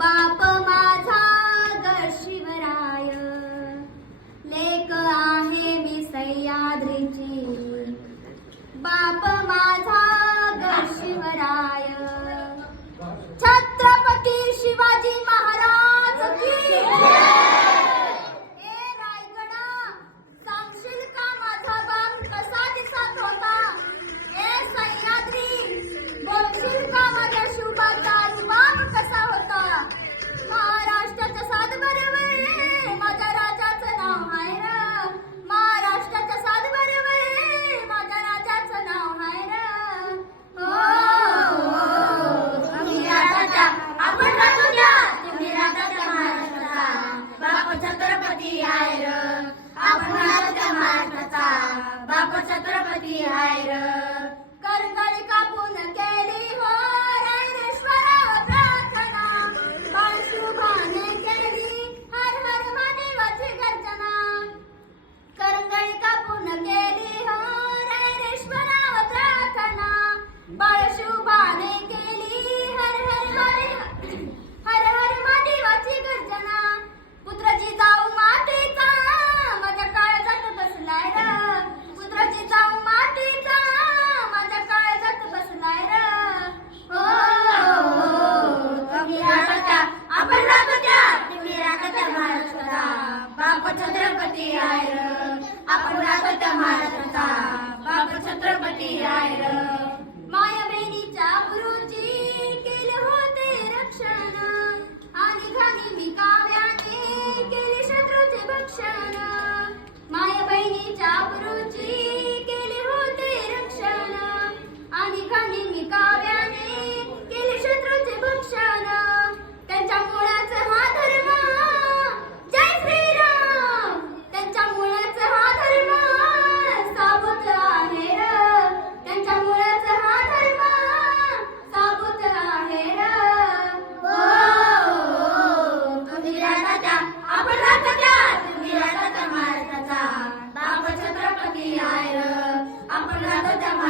बाप माझा ग शिवराय. लेक आहे मी सह्याद्रीची. बाप माझा छत्रपती राय 你干嘛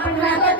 আমরা তো